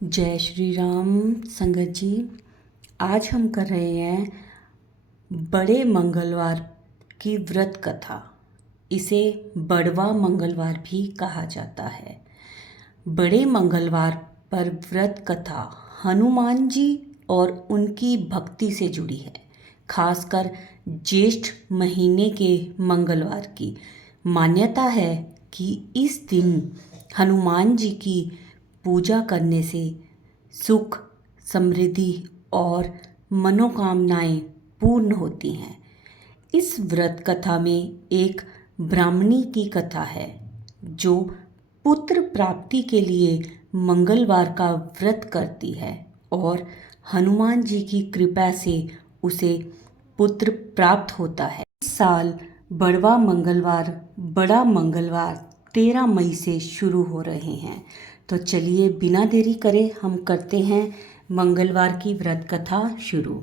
जय श्री राम संगत जी। आज हम कर रहे हैं बड़े मंगलवार की व्रत कथा। इसे बड़वा मंगलवार भी कहा जाता है। बड़े मंगलवार पर व्रत कथा हनुमान जी और उनकी भक्ति से जुड़ी है। खासकर ज्येष्ठ महीने के मंगलवार की मान्यता है कि इस दिन हनुमान जी की पूजा करने से सुख, समृद्धि और मनोकामनाएं पूर्ण होती हैं। इस व्रत कथा में एक ब्राह्मणी की कथा है जो पुत्र प्राप्ति के लिए मंगलवार का व्रत करती है और हनुमान जी की कृपा से उसे पुत्र प्राप्त होता है। इस साल बड़वा मंगलवार, बड़ा मंगलवार 13 मई से शुरू हो रहे हैं। तो चलिए बिना देरी करे हम करते हैं मंगलवार की व्रत कथा शुरू।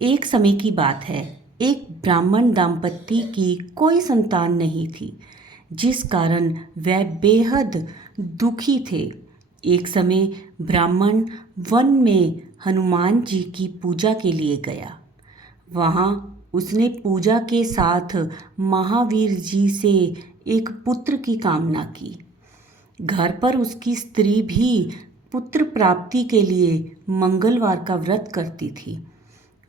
एक समय की बात है, एक ब्राह्मण दंपत्ति की कोई संतान नहीं थी, जिस कारण वह बेहद दुखी थे। एक समय ब्राह्मण वन में हनुमान जी की पूजा के लिए गया। वहाँ उसने पूजा के साथ महावीर जी से एक पुत्र की कामना की। घर पर उसकी स्त्री भी पुत्र प्राप्ति के लिए मंगलवार का व्रत करती थी।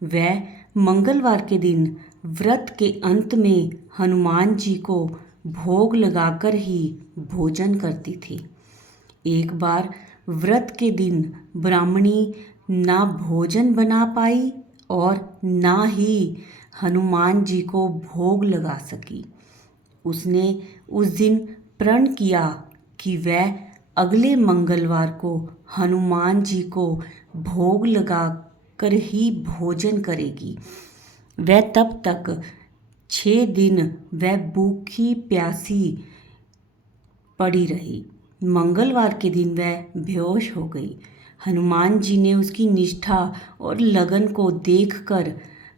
वह मंगलवार के दिन व्रत के अंत में हनुमान जी को भोग लगाकर ही भोजन करती थी। एक बार व्रत के दिन ब्राह्मणी ना भोजन बना पाई और ना ही हनुमान जी को भोग लगा सकी। उसने उस दिन प्रण किया कि वह अगले मंगलवार को हनुमान जी को भोग लगा कर ही भोजन करेगी। वह तब तक 6 दिन वह भूखी प्यासी पड़ी रही। मंगलवार के दिन वह बेहोश हो गई। हनुमान जी ने उसकी निष्ठा और लगन को देखकर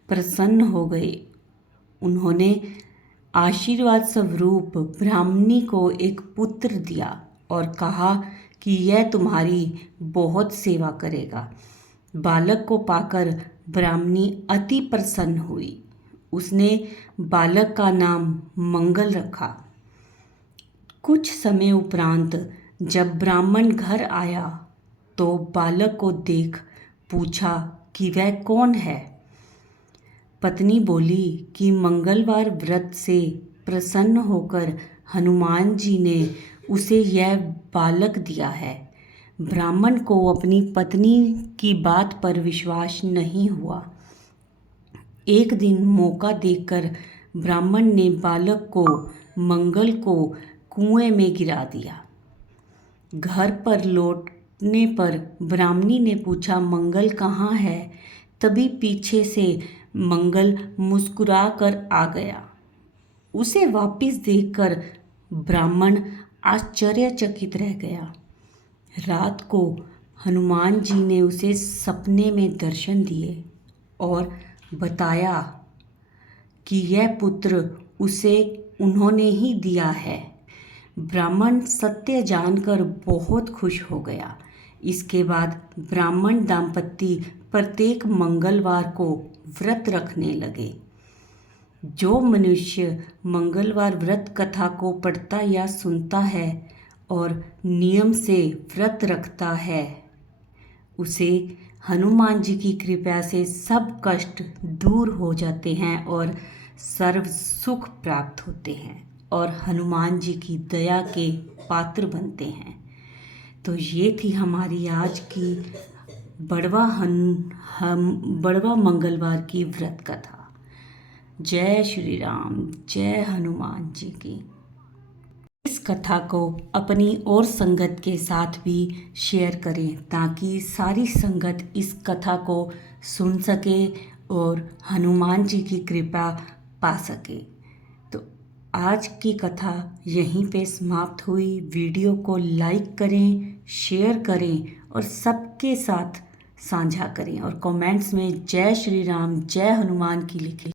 प्रसन्न हो गए। उन्होंने आशीर्वाद स्वरूप ब्राह्मणी को एक पुत्र दिया और कहा कि यह तुम्हारी बहुत सेवा करेगा। बालक को पाकर ब्राह्मणी अति प्रसन्न हुई। उसने बालक का नाम मंगल रखा। कुछ समय उपरांत जब ब्राह्मण घर आया तो बालक को देख पूछा कि वह कौन है। पत्नी बोली कि मंगलवार व्रत से प्रसन्न होकर हनुमान जी ने उसे यह बालक दिया है। ब्राह्मण को अपनी पत्नी की बात पर विश्वास नहीं हुआ। एक दिन मौका देखकर ब्राह्मण ने बालक को मंगल को कुएं में गिरा दिया। घर पर लौटने पर ब्राह्मणी ने पूछा, मंगल कहाँ है? तभी पीछे से मंगल मुस्कुरा कर आ गया। उसे वापस देखकर ब्राह्मण आश्चर्यचकित रह गया। रात को हनुमान जी ने उसे सपने में दर्शन दिए और बताया कि यह पुत्र उसे उन्होंने ही दिया है। ब्राह्मण सत्य जानकर बहुत खुश हो गया। इसके बाद ब्राह्मण दंपत्ति प्रत्येक मंगलवार को व्रत रखने लगे। जो मनुष्य मंगलवार व्रत कथा को पढ़ता या सुनता है और नियम से व्रत रखता है, उसे हनुमान जी की कृपा से सब कष्ट दूर हो जाते हैं और सर्व सुख प्राप्त होते हैं और हनुमान जी की दया के पात्र बनते हैं। तो ये थी हमारी आज की बड़वा मंगलवार की व्रत कथा। जय श्री राम, जय हनुमान जी की। इस कथा को अपनी और संगत के साथ भी शेयर करें ताकि सारी संगत इस कथा को सुन सके और हनुमान जी की कृपा पा सके। तो आज की कथा यहीं पे समाप्त हुई। वीडियो को लाइक करें, शेयर करें और सबके साथ साझा करें और कमेंट्स में जय श्री राम, जय हनुमान की लिखें।